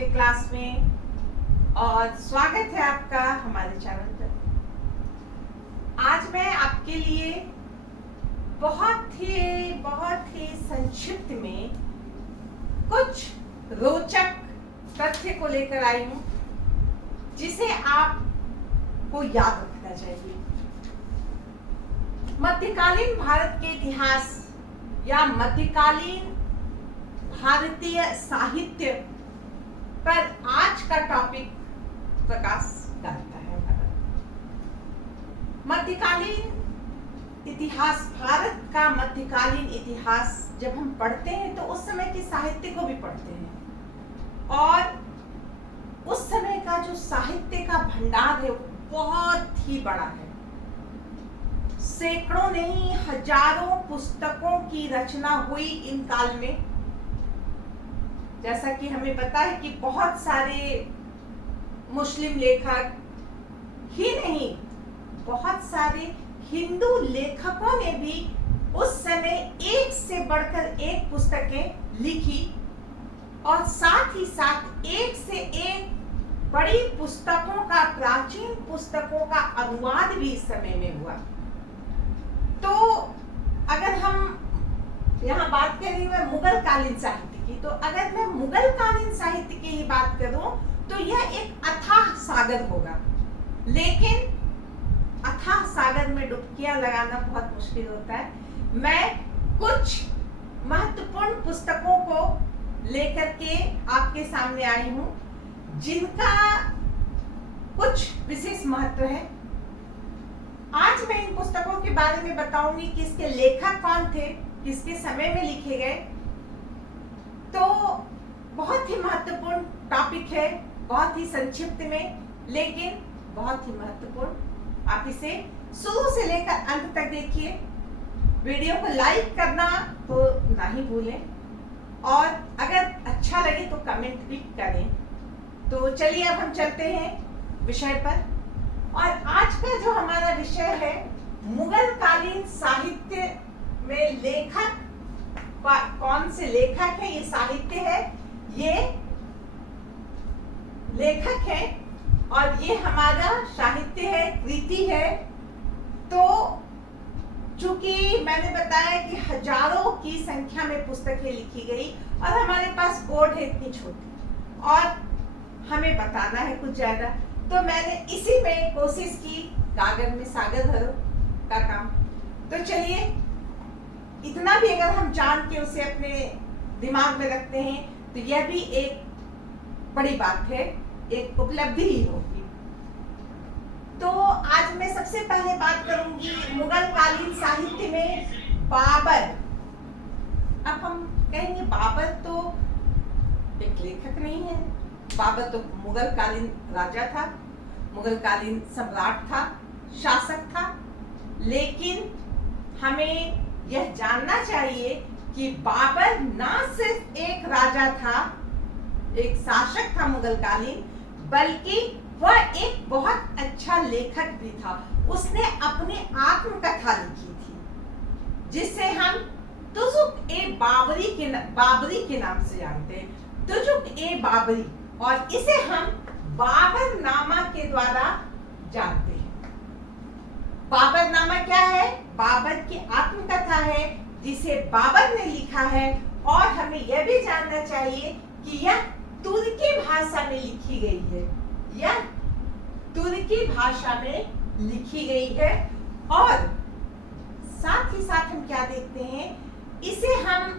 आपके क्लास में और स्वागत है आपका हमारे चैनल पर। आज मैं आपके लिए बहुत ही संक्षिप्त में कुछ रोचक तथ्य को लेकर आई हूं जिसे आपको याद रखना चाहिए। मध्यकालीन भारत के इतिहास या मध्यकालीन भारतीय साहित्य पर आज का टॉपिक प्रकाश डालता है। मध्यकालीन इतिहास, भारत का मध्यकालीन इतिहास जब हम पढ़ते हैं तो उस समय के साहित्य को भी पढ़ते हैं और उस समय का जो साहित्य का भंडार है वो बहुत ही बड़ा है। सैकड़ों नहीं हजारों पुस्तकों की रचना हुई इन काल में। जैसा कि हमें पता है कि बहुत सारे मुस्लिम लेखक ही नहीं, बहुत सारे हिंदू लेखकों ने भी उस समय एक से बढ़कर एक पुस्तकें लिखी और साथ ही साथ एक से एक बड़ी पुस्तकों का, प्राचीन पुस्तकों का अनुवाद भी इस समय में हुआ। तो अगर हम यहाँ बात करें मुगल कालीन साहित्य की, तो अगर मैं मुगल कालीन साहित्य की ही बात करूं तो यह एक अथाह सागर होगा, लेकिन अथाह सागर में डुबकियां लगाना बहुत मुश्किल होता है। मैं कुछ महत्वपूर्ण पुस्तकों को लेकर के आपके सामने आई हूं जिनका कुछ विशेष महत्व है। आज मैं इन पुस्तकों के बारे में बताऊंगी कि इसके लेखक कौन थे, किसके समय में लिखे गए। तो बहुत ही महत्वपूर्ण टॉपिक है, बहुत ही संक्षिप्त में लेकिन बहुत ही महत्वपूर्ण। आप इसे शुरू से लेकर अंत तक देखिए। वीडियो को लाइक करना तो ना ही भूलें और अगर अच्छा लगे तो कमेंट भी करें। तो चलिए अब हम चलते हैं विषय पर। और आज का जो हमारा विषय है, मुगल कालीन साहित्य में लेखक कौन से लेखक है, ये साहित्य है, ये लेखक है और ये हमारा साहित्य है, कृति है। तो चूंकि मैंने बताया कि हजारों की संख्या में पुस्तकें लिखी गई और हमारे पास बोर्ड है इतनी छोटी और हमें बताना है कुछ ज्यादा, तो मैंने इसी में कोशिश की, कागज में सागर भरो का काम। तो चलिए, इतना भी अगर हम जान के उसे अपने दिमाग में रखते हैं तो यह भी एक बड़ी बात है, एक उपलब्धि ही होगी। तो आज मैं सबसे पहले बात करूंगी मुगल कालीन साहित्य में बाबर। अब हम कहेंगे बाबर तो एक लेखक नहीं है, बाबर तो मुगल कालीन राजा था, मुगल कालीन सम्राट था, शासक था। लेकिन हमें यह जानना चाहिए कि बाबर ना सिर्फ एक राजा था, एक शासक था मुगल कालीन, बल्कि वह एक बहुत अच्छा लेखक भी था। उसने अपनी आत्मकथा लिखी थी जिसे हम बाबरी के नाम से जानते हैं, तुजुक-ए-बाबरी, और इसे हम बाबरनामा के द्वारा जानते हैं। बाबरनामा क्या है? बाबर की आत्मकथा है जिसे बाबर ने लिखा है और हमें यह भी जानना चाहिए कि यह तुर्की भाषा में लिखी गई है, यह तुर्की भाषा में लिखी गई है। और साथ ही साथ हम क्या देखते हैं, इसे हम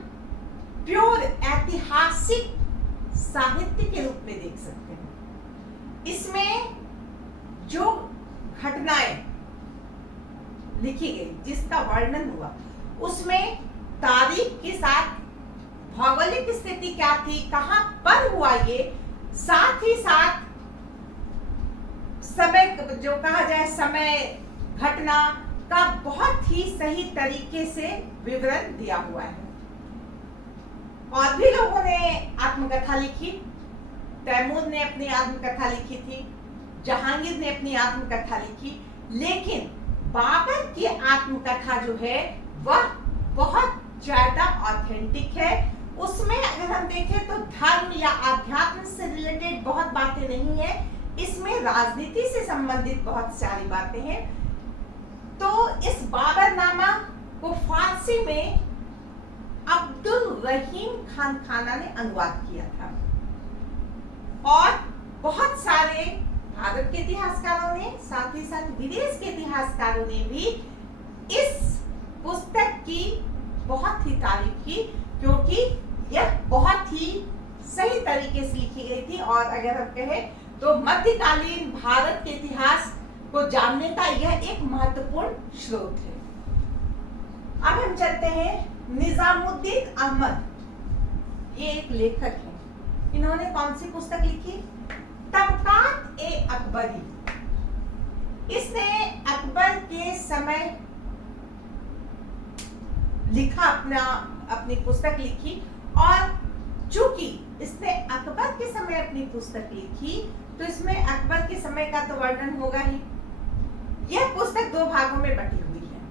प्योर ऐतिहासिक साहित्य के रूप में देख सकते हैं। इसमें जो घटनाएं लिखी गई, जिसका वर्णन हुआ, उसमें तारीख के साथ भौगोलिक स्थिति क्या थी, कहां पर हुआ, ये साथ ही साथ समय, जो कहा जाए समय, घटना का बहुत ही सही तरीके से विवरण दिया हुआ है। और भी लोगों ने आत्मकथा लिखी। तैमूर ने अपनी आत्मकथा लिखी थी, जहांगीर ने अपनी आत्मकथा लिखी, लेकिन बाबर की आत्मकथा जो है वह बहुत ज्यादा ऑथेंटिक है। उसमें अगर हम देखें तो धर्म या आध्यात्म से रिलेटेड बहुत बातें नहीं है, इसमें राजनीति से संबंधित बहुत सारी बातें हैं। तो इस बाबरनामा को फारसी में अब्दुल रहीम खान खाना ने अनुवाद किया था और बहुत सारे भारत के इतिहासकारों ने, साथ ही साथ विदेश के इतिहासकारों ने भी इस पुस्तक की बहुत ही तारीफ की, क्योंकि यह बहुत ही सही तरीके से लिखी गई थी और अगर हम कहें तो मध्यकालीन भारत के इतिहास को जानने का यह एक महत्वपूर्ण स्रोत है। अब हम चलते हैं निजामुद्दीन अहमद, ये एक लेखक हैं। इन्होंने कौन सी पुस्तक लिखी? तबकात-ए-अकबरी। इसने अकबर के समय लिखा, अपनी पुस्तक लिखी और चूंकि इसने अकबर के समय अपनी पुस्तक लिखी तो इसमें अकबर के समय का तो वर्णन होगा ही। यह पुस्तक 2 भागों में बटी हुई है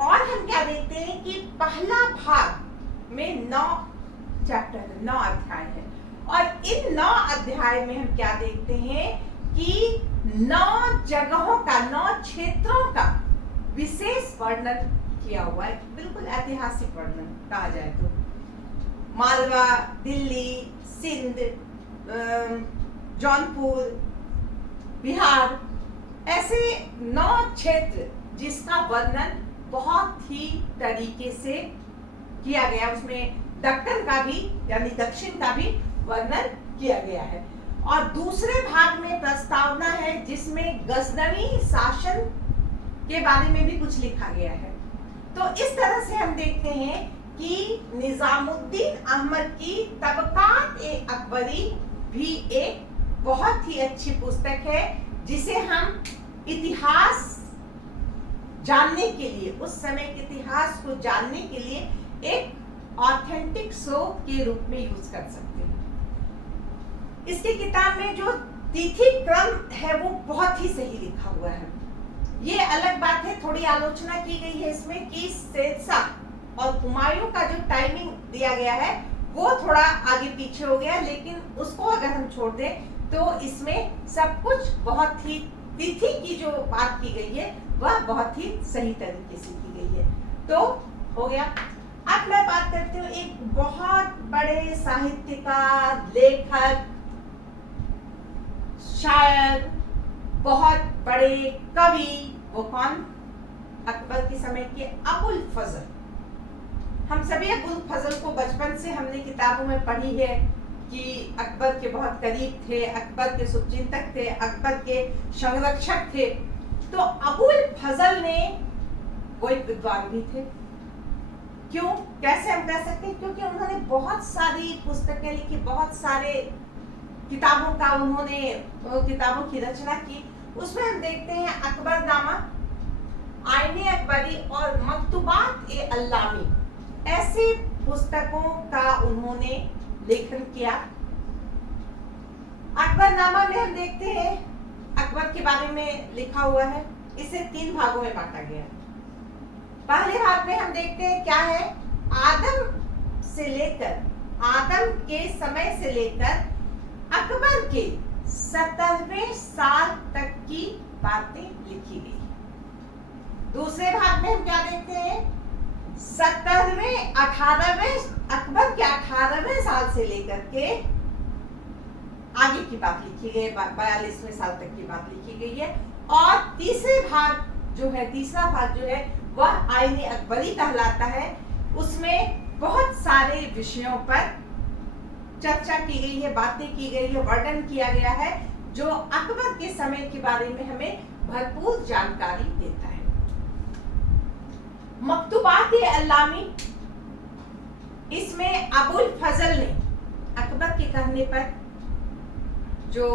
और हम क्या देखते हैं कि पहला भाग में 9 चैप्टर, 9 अध्याय है और इन 9 अध्याय में हम क्या देखते हैं कि 9 जगहों का, 9 क्षेत्रों का विशेष वर्णन किया हुआ है, बिल्कुल ऐतिहासिक वर्णन कहा जाए तो। मालवा, दिल्ली, सिंध, जौनपुर, बिहार, ऐसे 9 क्षेत्र जिसका वर्णन बहुत ही तरीके से किया गया। उसमें दक्कन का भी यानी दक्षिण का भी वर्णन किया गया है। और दूसरे भाग में प्रस्तावना है जिसमें गजनवी शासन के बारे में भी कुछ लिखा गया है। तो इस तरह से हम देखते हैं कि निजामुद्दीन अहमद की तबकात-ए-अकबरी भी एक बहुत ही अच्छी पुस्तक है, जिसे हम इतिहास जानने के लिए, उस समय के इतिहास को जानने के लिए एक ऑथेंटिक स्रोत के रूप में यूज कर सकते हैं। इसकी किताब में जो तिथि क्रम है वो बहुत ही सही लिखा हुआ है। ये अलग बात है, थोड़ी आलोचना की गई है इसमें कि शेरशाह और हुमायूं का जो टाइमिंग दिया गया है वो थोड़ा आगे पीछे हो गया, लेकिन उसको अगर हम छोड़ दें तो इसमें सब कुछ बहुत ही, तिथि की जो बात की गई है वह बहुत ही सही तरीके से की गई है। तो हो गया। अब मैं बात करती हूँ एक बहुत बड़े साहित्यकार, लेखक, शायर, बहुत बड़े कवि, वो कौन? अकबर के समय के अबुल फजल। हम सभी अबुल फजल को बचपन से हमने किताबों में पढ़ी है कि अकबर के बहुत करीब थे, अकबर के शुभचिंतक थे, अकबर के संरक्षक थे। तो अबुल फजल ने वो एक विद्वान भी थे। क्यों, कैसे हम कह सकते हैं? क्योंकि उन्होंने बहुत सारी पुस्तकें लिखी, बहुत सारे किताबों का उन्होंने किताबों की रचना की। उसमें हम देखते हैं अकबरनामा, आईने अकबरी और मकतूबात-ए-अल्लामी, ऐसी पुस्तकों का उन्होंने लेखन किया। अकबरनामा में हम देखते हैं अकबर के बारे में लिखा हुआ है। इसे 3 भागों में बांटा गया। पहले भाग में हम देखते हैं क्या है, आदम के समय से लेकर अकबर के 17वें साल तक की बातें लिखी गई। दूसरे भाग में हम क्या देखते हैं, 17वें 18वें अकबर के 18वें साल से लेकर के आगे की बात लिखी गई, 42वें साल तक की बात लिखी गई है। और तीसरा भाग जो है वह आईने अकबरी कहलाता है। उसमें बहुत सारे विषयों पर चर्चा की गई है, बातें की गई है, वर्णन किया गया है, जो अकबर के समय के बारे में हमें भरपूर जानकारी देता है। मकतूबात-ए-अल्लामी, इसमें अबुल फजल ने अकबर के कहने पर जो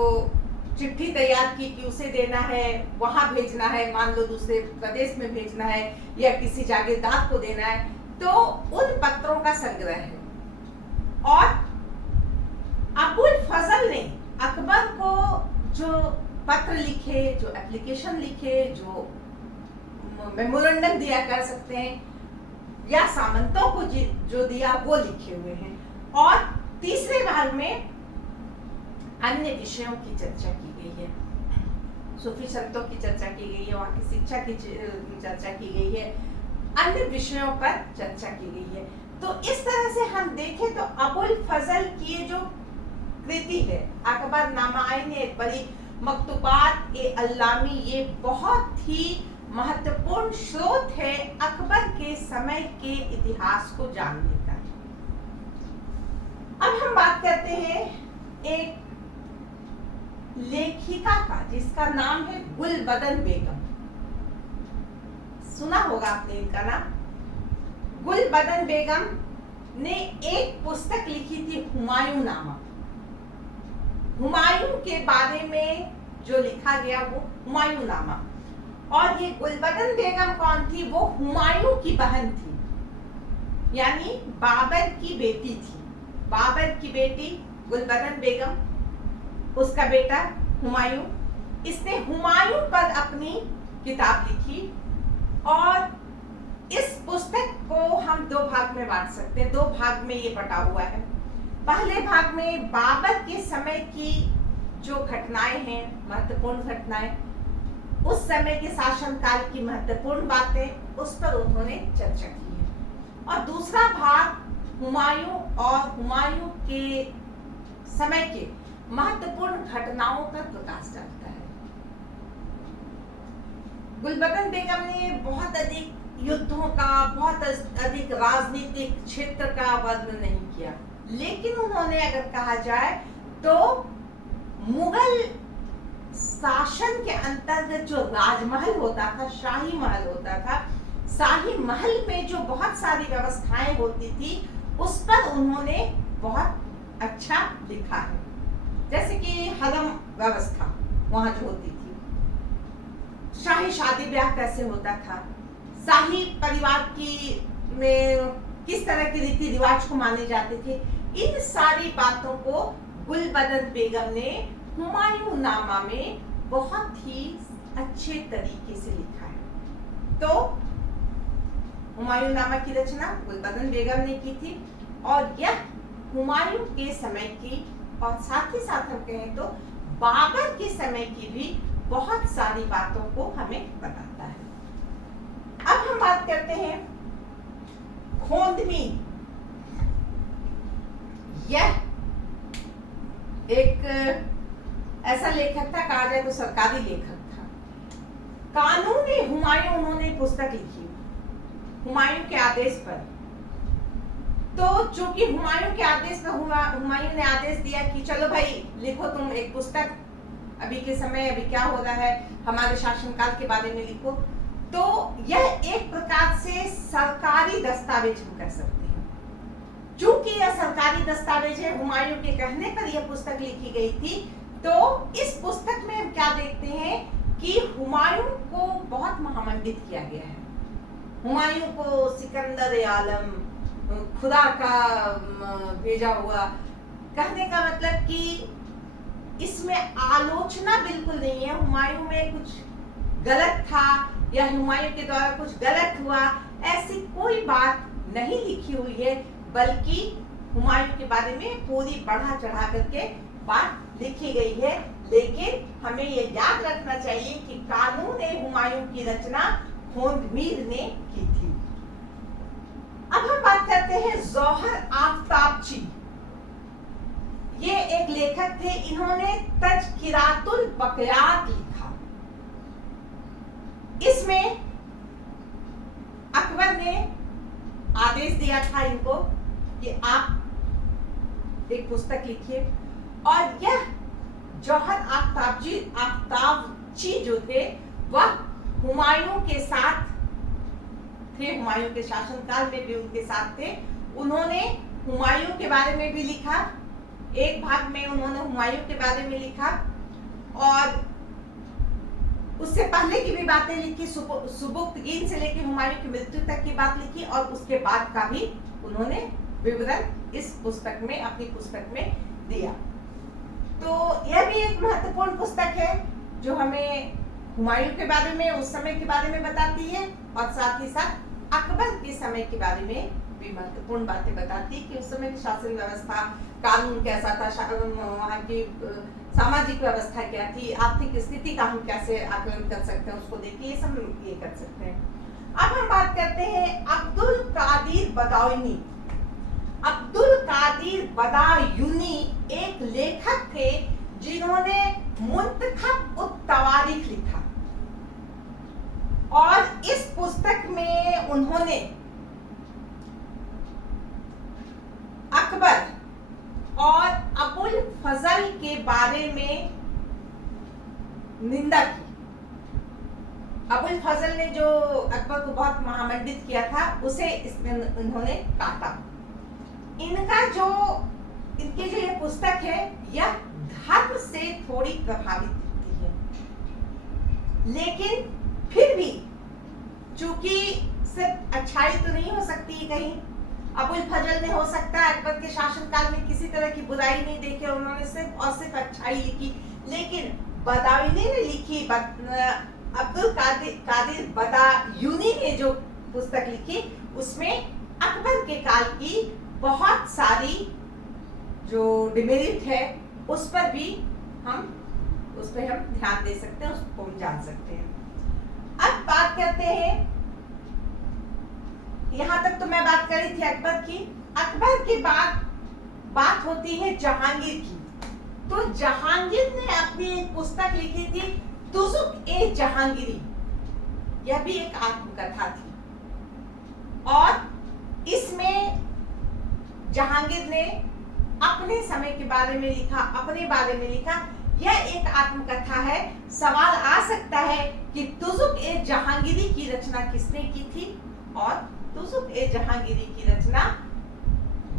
चिट्ठी तैयार की कि उसे देना है, वहां भेजना है, मान लो दूसरे प्रदेश में भेजना है या किसी जागीरदार को देना है, तो उन पत्रों का संग्रह है। और अबुल फजल ने अकबर को जो पत्र लिखे, जो एप्लीकेशन लिखे, जो मेमोरेंडम दिया कर सकते हैं, या सामंतों को जो दिया वो लिखे हुए हैं। और तीसरे भाग में अन्य विषयों की चर्चा की गई है, सूफी संतों की चर्चा की गई है, वहाँ की शिक्षा की चर्चा की गई है, अन्य विषयों पर चर्चा की गई है। तो इस तरह से हम देखें तो अबुल फजल की ये जो कृति है अकबर नामाइन बड़ी मकतूबात ए अल्लामी, ये बहुत ही महत्वपूर्ण स्रोत है अकबर के समय के इतिहास को जानने का। अब हम बात करते हैं एक लेखिका का जिसका नाम है गुलबदन बेगम। सुना होगा आपने इनका नाम। गुलबदन बेगम ने एक पुस्तक लिखी थी हुमायूं नामा। हुमायूं के बारे में जो लिखा गया वो हुमायूं नामा। और ये गुलबदन बेगम कौन थी? वो हुमायूं की बहन थी, यानी बाबर की बेटी थी। बाबर की बेटी गुलबदन बेगम, उसका बेटा हुमायूं। इसने हुमायूं पर अपनी किताब लिखी और इस पुस्तक को हम दो भाग में बांट सकते हैं। दो भाग में ये बटा हुआ है। पहले भाग में बाबर के समय की जो घटनाएं हैं, महत्वपूर्ण घटनाएं, उस समय के शासनकाल की महत्वपूर्ण बातें, उस पर उन्होंने चर्चा की है। और दूसरा भाग हुमायूं और हुमायूं के समय के महत्वपूर्ण घटनाओं पर प्रकाश डालता है। गुलबदन बेगम ने बहुत अधिक युद्धों का, बहुत अधिक राजनीतिक क्षेत्र का वर्णन नहीं किया, लेकिन उन्होंने अगर कहा जाए तो मुगल शासन के अंतर्गत जो राजमहल होता था, शाही महल होता था, शाही महल में जो बहुत सारी व्यवस्थाएं होती थी उस पर उन्होंने बहुत अच्छा लिखा है। जैसे कि हरम व्यवस्था वहां जो होती थी, शाही शादी ब्याह कैसे होता था, शाही परिवार की में किस तरह के रीति रिवाज को माने जाते थे, इन सारी बातों को गुलबदन बेगम ने हुमायूं नामा में बहुत ही अच्छे तरीके से लिखा है। तो हुमायूं नामा की रचना गुलबदन बेगम ने की थी और यह हुमायूं के समय की और साथ ही साथ हम कहें तो बाबर के समय की भी बहुत सारी बातों को हमें बताता है। अब हम बात करते हैं खोंदमी। यह एक ऐसा लेखक था, कहा जाए तो सरकारी लेखक था। कानून हुमायूं उन्होंने पुस्तक लिखी हुमायूं के आदेश पर। तो चूंकि हुमायूं के आदेश पर हुमायूं ने आदेश दिया कि चलो भाई लिखो तुम एक पुस्तक, अभी के समय अभी क्या हो रहा है, हमारे शासनकाल के बारे में लिखो। तो यह एक प्रकार से सरकारी दस्तावेज हम कह सकते हैं। चूंकि यह सरकारी दस्तावेज है, हुमायूं के कहने पर यह पुस्तक लिखी गई थी, तो इस पुस्तक में हम क्या देखते हैं कि हुमायूं को बहुत महामंडित किया गया है। हुमायूं को सिकंदर आलम, खुदा का भेजा हुआ, कहने का मतलब कि इसमें आलोचना बिल्कुल नहीं है हुमायूं में कुछ गलत था या हुमायूं के द्वारा कुछ गलत हुआ, ऐसी कोई बात नहीं लिखी हुई है, बल्कि हुमायूं के बारे में पूरी बढ़ा चढ़ा करके बात लिखी गई है। लेकिन हमें ये याद रखना चाहिए कि कानून हुमायूं की रचना खोंदमीर ने की थी। अब हम बात करते हैं जौहर आफ्ताबची। ये एक लेखक थे, इन्होंने तज़किरातुल बक़यात लिखा। इसमें अकबर ने आदेश दिया था इनको कि आप एक पुस्तक लिखिए, और यह जौहर आफ्ताबची जो थे वह हुमायूं के साथ थे, हुमायूं के शासनकाल में भी उनके साथ थे। उन्होंने हुमायूं के बारे में भी लिखा, एक भाग में उन्होंने हुमायूं के बारे में लिखा और उससे पहले की भी बातें लिखी, सुबुक्तगीन से लेकर हुमायूं की मृत्यु तक की बात लिखी, और उसके बाद का भी उन्होंने विवरण इस पुस्तक में, अपनी पुस्तक में दिया। तो यह भी एक महत्वपूर्ण पुस्तक है जो हमें हुमायूं के बारे में, उस समय के बारे में बताती है, और साथ ही साथ अकबर के समय के बारे में भी महत्वपूर्ण बातें बताती है कि उस समय की शासन व्यवस्था, कानून कैसा था, वहाँ की सामाजिक व्यवस्था क्या थी, आर्थिक स्थिति का हम कैसे आकलन कर सकते हैं, उसको देखिए, ये सब ये कर सकते हैं। अब हम बात करते हैं अब्दुल कादिर बदायूनी। अब्दुल कादिर बदायूनी एक लेखक थे जिन्होंने मुंतखब उत तवारीख लिखा, और इस पुस्तक में उन्होंने अकबर और अबुल फजल के बारे में निंदा की। अबुल फजल ने जो अकबर को बहुत महामंडित किया था, उसे इसमें उन्होंने काटा। इनके जो ये पुस्तक है, यह धर्म से थोड़ी प्रभावित होती है, लेकिन फिर भी चूंकि सिर्फ अच्छाई तो नहीं हो सकती कहीं। अबुल फजल ने हो सकता है अकबर के शासनकाल में किसी तरह की बुराई नहीं देखी, उन्होंने सिर्फ और सिर्फ अच्छाई लिखी, लेकिन बदायूनी ने लिखी, अब्दुल कादिर बदायूनी ने जो पुस्तक लिखी, उसमें अकबर के काल की बहुत सारी जो डिमेरिट है उस पर हम ध्यान दे सकते हैं, उसको हम जान सकते हैं। अब बात करते हैं, यहां तक तो मैं बात करी थी अकबर की। अकबर के बाद बात होती है जहांगीर की। तो जहांगीर ने अपनी एक पुस्तक लिखी थी, तुजुक ए जहांगीरी। यह भी एक आत्मकथा थी, और इसमें जहांगीर ने अपने समय के बारे में लिखा, अपने बारे में लिखा। यह एक आत्मकथा है। सवाल आ सकता है कि तुजुक ए जहांगीरी की रचना किसने की थी, और तुजुक ए जहांगीरी की रचना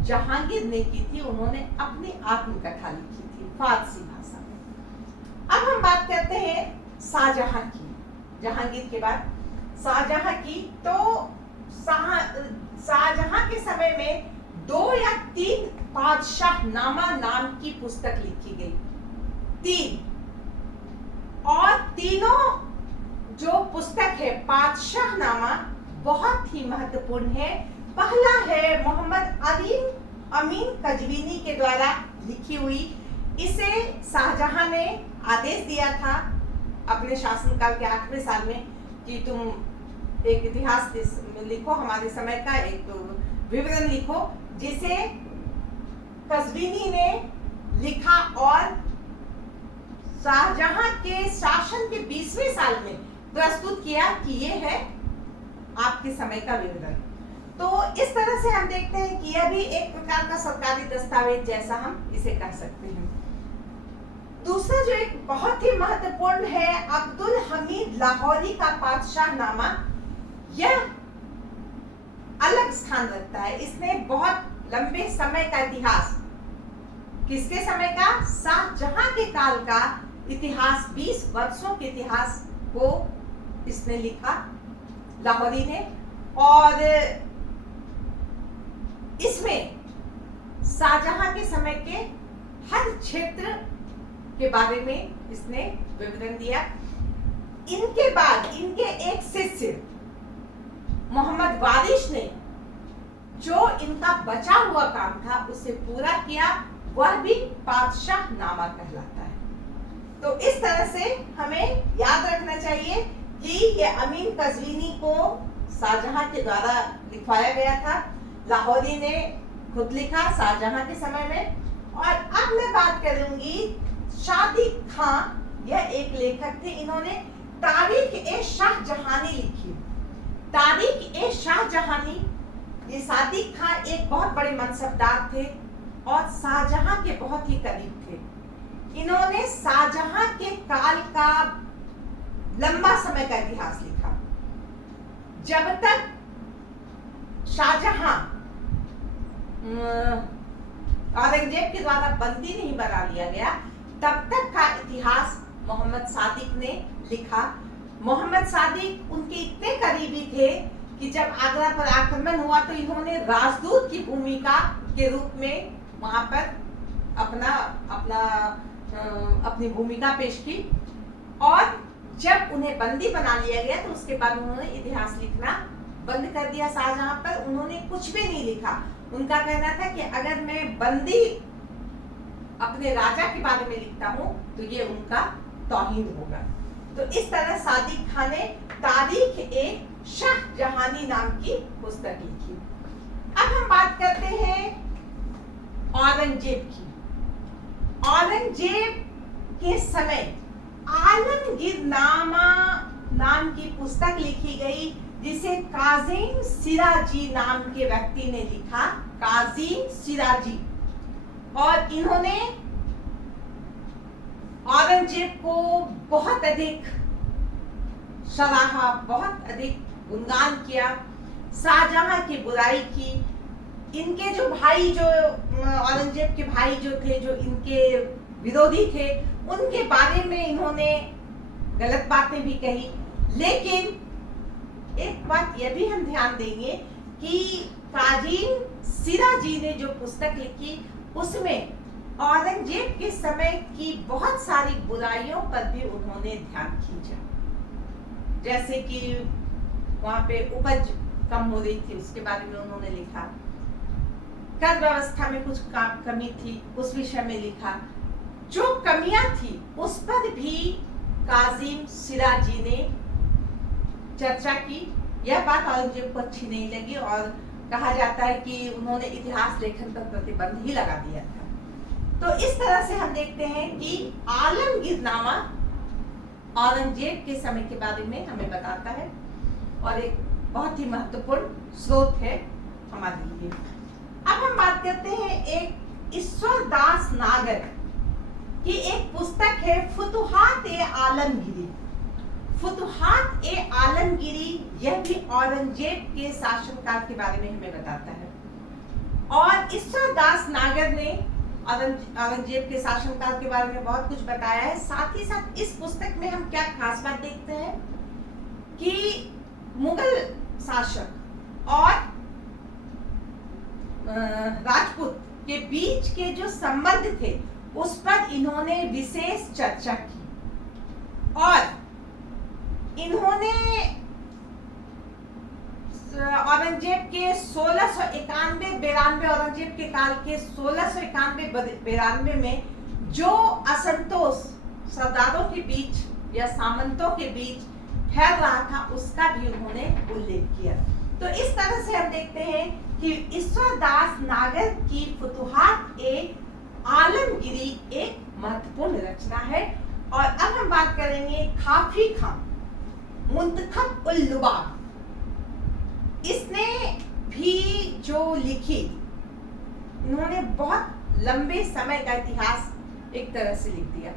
जहांगीर ने की थी। उन्होंने अपनी आत्मकथा लिखी थी फारसी भाषा में। अब हम बात करते हैं शाहजहां की। जहांगीर के बाद शाहजहां की। तो शाहजहां के समय में 2 या 3 बादशाहनामा नाम की पुस्तक लिखी गई, 3, और तीनों जो पुस्तक है बादशाहनामा बहुत ही महत्वपूर्ण है। पहला है मोहम्मद अमीन कजवीनी के द्वारा लिखी हुई। इसे शाहजहां ने आदेश दिया था अपने शासनकाल के 8वें साल में कि तुम एक इतिहास लिखो, हमारे समय का एक विवरण लिखो, जिसे कजवीनी ने लिखा, और शाहजहां के शासन के 20वें साल में प्रस्तुत किया कि ये है आपके समय का विवरण। तो इस तरह से हम देखते हैं कि यह भी एक प्रकार का सरकारी दस्तावेज जैसा हम इसे कह सकते हैं। दूसरा जो एक बहुत ही महत्वपूर्ण है, अब्दुल हमीद लाहौरी का बादशाहनामा। यह अलग स्थान रखता है। इसने बहुत लंबे समय का इतिहास, किसके समय का, शाहजहां के काल का इतिहास, 20 वर्षों के इतिहास को इसने लिखा लाहौरी ने, और इसमें शाहजहां के समय के हर क्षेत्र के बारे में इसने विवरण दिया। इनके बाद इनके एक शिष्य मोहम्मद वारिश ने जो इनका बचा हुआ काम था उसे पूरा किया, वह भी बादशाहनामा कहलाता है। तो इस तरह से हमें याद रखना चाहिए कि ये अमीन कजवीनी को शाहजहां के द्वारा लिखवाया गया था, लाहौरी ने खुद लिखा शाहजहां के समय में। और अब मैं बात करूंगी सादिक खां। यह एक लेखक थे, इन्होंने तारीख ए शाहजहानी लिखी। तारीख ए शाहजहानी, ये सादिक खां एक बहुत बड़े मनसबदार थे और शाहजहां के बहुत ही करीब थे। इन्होंने शाहजहां के काल का लंबा समय का इतिहास लिखा। जब तक शाहजहां औरंगजेब के द्वारा बंदी नहीं बना लिया गया, तब तक का इतिहास मोहम्मद सादिक ने लिखा। मोहम्मद सादिक उनके इतने करीबी थे कि जब आगरा पर आक्रमण हुआ तो इन्होंने राजदूत की भूमिका के रूप में वहां पर अपनी भूमिका पेश की, और जब उन्हें बंदी बना लिया गया तो उसके बाद उन्होंने इतिहास लिखना बंद कर दिया शाहजहां पर। उन्होंने कुछ भी नहीं लिखा। उनका कहना था कि अगर मैं बंदी अपने राजा के बारे में लिखता हूँ तो ये उनका तौहीन होगा। तो इस तरह सादिक खान ने तारीख ए शाहजहानी नाम की पुस्तक लिखी। अब हम बात करते हैं औरंगजेब की। औरंगजेब के समय आलमगीर नामा नाम की पुस्तक लिखी गई, जिसे काजिम सिराजी नाम के व्यक्ति ने लिखा। काजिम सिराजी। और इन्होंने औरंगजेब को बहुत अधिक सराहा, बहुत अधिक गुणगान किया, शाहजहां की बुराई की। इनके जो भाई, जो औरंगजेब के भाई जो थे, जो इनके विरोधी थे, उनके बारे में इन्होंने गलत बातें भी कही। लेकिन एक बात यह भी हम ध्यान देंगे कि काजिम सिराजी ने जो पुस्तक लिखी उसमें औरंगजेब के समय की बहुत सारी बुराइयों पर भी उन्होंने ध्यान खींचा। जैसे कि वहां पे उपज कम हो रही थी, उसके बारे में उन्होंने लिखा। कर व्यवस्था में कुछ कमी थी, उस विषय में लिखा। जो कमियां थी उस पर भी काजिम सिराजी ने चर्चा की। यह बात औरंगजेब को अच्छी नहीं लगी और कहा जाता है कि उन्होंने इतिहास लेखन पर प्रतिबंध ही लगा दिया था। तो इस तरह से हम देखते हैं कि आलमगीरनामा औरंगजेब के समय के बारे में हमें बताता है और एक बहुत ही महत्वपूर्ण स्रोत है हमारे लिए। अब हम बात करते हैं एक ईश्वरदास नागर की एक पुस्तक है, फुतुहात ए आलमगीरी। फुतुहात ए आलमगीरी यह भी औरंगजेब के शासनकाल के बारे में हमें बताता है। और ईश्वरदास नागर ने औरंगजेब के शासनकाल के बारे में बहुत कुछ बताया है। साथ ही साथ इस पुस्तक में हम क्या खास बात देखते हैं कि मुगल शासक और राजपूत के बीच के जो संबंध थे उस पर इन्होंने विशेष चर्चा की। और इन्होंने औरंगजेब के 1691-92 औरंगजेब के काल के 1691-92 में जो असंतोष सरदारों के बीच या सामंतों के बीच फैल रहा था उसका भी उन्होंने उल्लेख किया। तो इस तरह से हम देखते हैं कि ईश्वरदास नागर की फुतुहात ए आलमगीरी एक महत्वपूर्ण रचना है। और अब हम बात करेंगे काफी खां मुंतखब उल लुबाब। इसने भी जो लिखी, इन्होंने बहुत लंबे समय का इतिहास एक तरह से लिख दिया।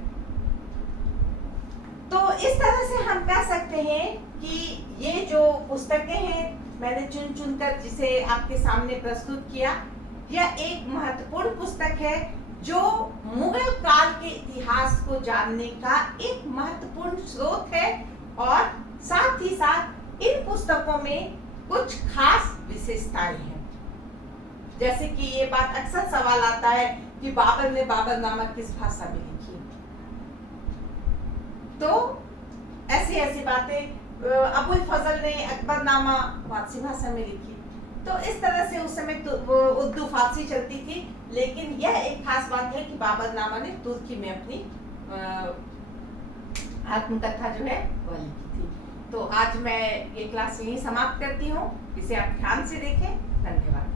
तो इस तरह से हम कह सकते हैं कि ये जो पुस्तकें हैं मैंने चुन चुनकर जिसे आपके सामने प्रस्तुत किया, यह एक महत्वपूर्ण पुस्तक है जो मुगल काल के इतिहास को जानने का एक महत्वपूर्ण स्रोत है। और साथ ही साथ इन पुस्तकों में कुछ खास विशेषताएं हैं। जैसे कि ये बात अक्सर सवाल आता है कि बाबर ने बाबरनामा किस भाषा में लिखी। तो ऐसी ऐसी बातें, अबुल फजल ने अकबरनामा फारसी भाषा में लिखी। तो इस तरह से उस समय तो वो उर्दू फारसी चलती थी, लेकिन यह एक खास बात है कि बाबरनामा ने तुर्की में अपनी आत्मकथा जो है वह लिखी थी। तो आज मैं ये क्लास यहीं समाप्त करती हूँ। इसे आप ध्यान से देखें। धन्यवाद।